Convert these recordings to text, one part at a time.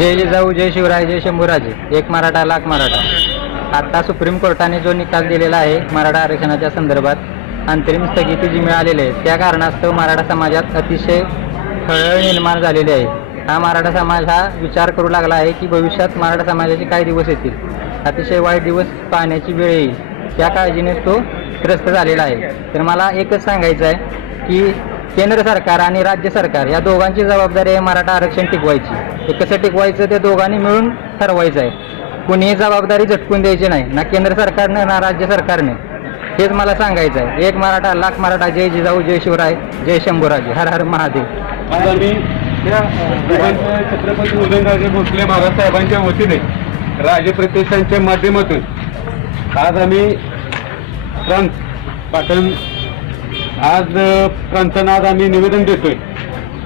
जय जिजाऊ, जय शिवराय, जय शंभूराजे, एक मराठा लाख मराठा। आता सुप्रीम कोर्टाने जो निकाल दिलेला आहे मराठा आरक्षणाच्या संदर्भात अंतरिम स्थगिती जी मिळालेली आहे त्या कारणास्तव मराठा समाजात अतिशय खळबळ निर्माण झालेली आहे। हा मराठा समाज हा विचार करू लागला आहे की भविष्यात मराठा समाजाचे काय दिवस येतील, अतिशय वाईट दिवस पाहण्याची वेळ येईल, त्या काळजीने तो त्रस्त झालेला आहे। तर मला एकच सांगायचं आहे की केंद्र सरकार आणि राज्य सरकार या दोघांची जबाबदारी आहे मराठा आरक्षण टिकवायची। ते कसं टिकवायचं ते दोघांनी मिळून ठरवायचं आहे, कुणीही जबाबदारी झटकून द्यायची नाही, ना केंद्र सरकारने ना राज्य सरकारने। हेच मला सांगायचं आहे। एक मराठा लाख मराठा, जय जिजाऊ, जय शिवराय, जय शंभूराजे, हर हर महादेव। आज आम्ही छत्रपती उदयनराजे भोसले महाराज साहेबांच्या वतीने राजे प्रतिष्ठानच्या माध्यमातून आज आम्ही प्रांत पाटण प्रांतांना आज आम्ही निवेदन देतोय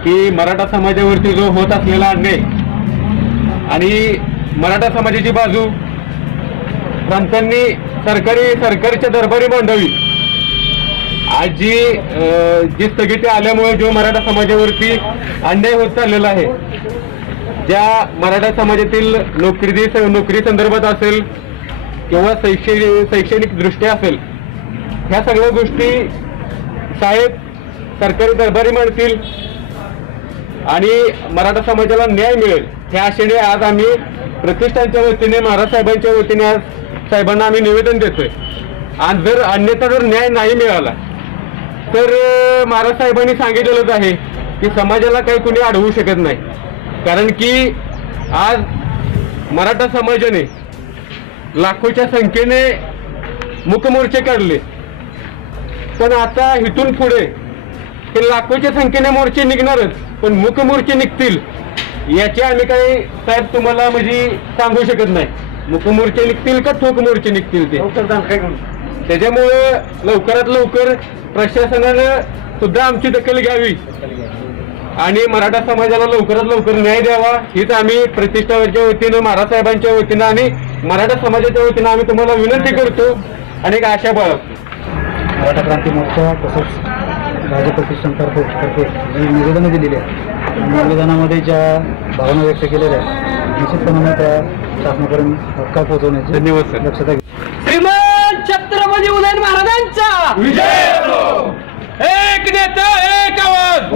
की मराठा समाजावरती जो होत असलेला अन्याय आणि मराठा समाजाची बाजू प्रांतांनी सरकारच्या दरबारी मांडावी। आज जी स्थगिती आल्यामुळे जो मराठा समाजावरती अन्याय होत चाललेला आहे, ज्या मराठा समाजातील नोकरी संदर्भात असेल किंवा शैक्षणिक दृष्ट्या असेल, ह्या सगळ्या गोष्टी साहेब सरकारी दरबारी मांडतील आणि मराठा समाजाला न्याय मिळेल ह्या आशेने आज आम्ही प्रतिष्ठानच्या वतीने महाराज साहेबांच्या वतीने आज साहेबांना आम्ही निवेदन देतोय। आणि जर अन्यथा जर न्याय नाही मिळाला तर महाराज साहेबांनी सांगितलेलंच आहे की समाजाला काही कुणी अडवू शकत नाही, कारण की आज मराठा समाजाने लाखोच्या संख्येने मूकमोर्चे काढले, पण आता इथून पुढे हे लाखोच्या संख्येने मोर्चे निघणारच, पण मूकमोर्चे निघतील याचे आम्ही काही साहेब तुम्हाला म्हणजे सांगू शकत नाही। मूकमोर्चे निघतील का ठोक मोर्चे निघतील ते त्याच्यामुळं लवकरात लवकर प्रशासनानं सुद्धा आमची दखल घ्यावी आणि मराठा समाजाला लवकरात लवकर न्याय द्यावा हीच आम्ही प्रतिष्ठानच्या वतीनं महाराज साहेबांच्या वतीनं आणि मराठा समाजाच्या वतीनं आम्ही तुम्हाला विनंती करतो आणि एक आशा बाळगतो। मराठा क्रांती मोर्चा तसंच राजे प्रतिष्ठानतर्फे जी निवेदनं दिलेली आहे निवेदनामध्ये ज्या भावना व्यक्त केलेल्या आहेत निश्चितपणे त्या शासनापर्यंत तात्काळ पोहोचवण्याची धन्यवाद सर। दक्षता घ्या। श्रीमंत छत्रपती उदयन महाराजांचा विजय असो। एक नेता एक आवाज।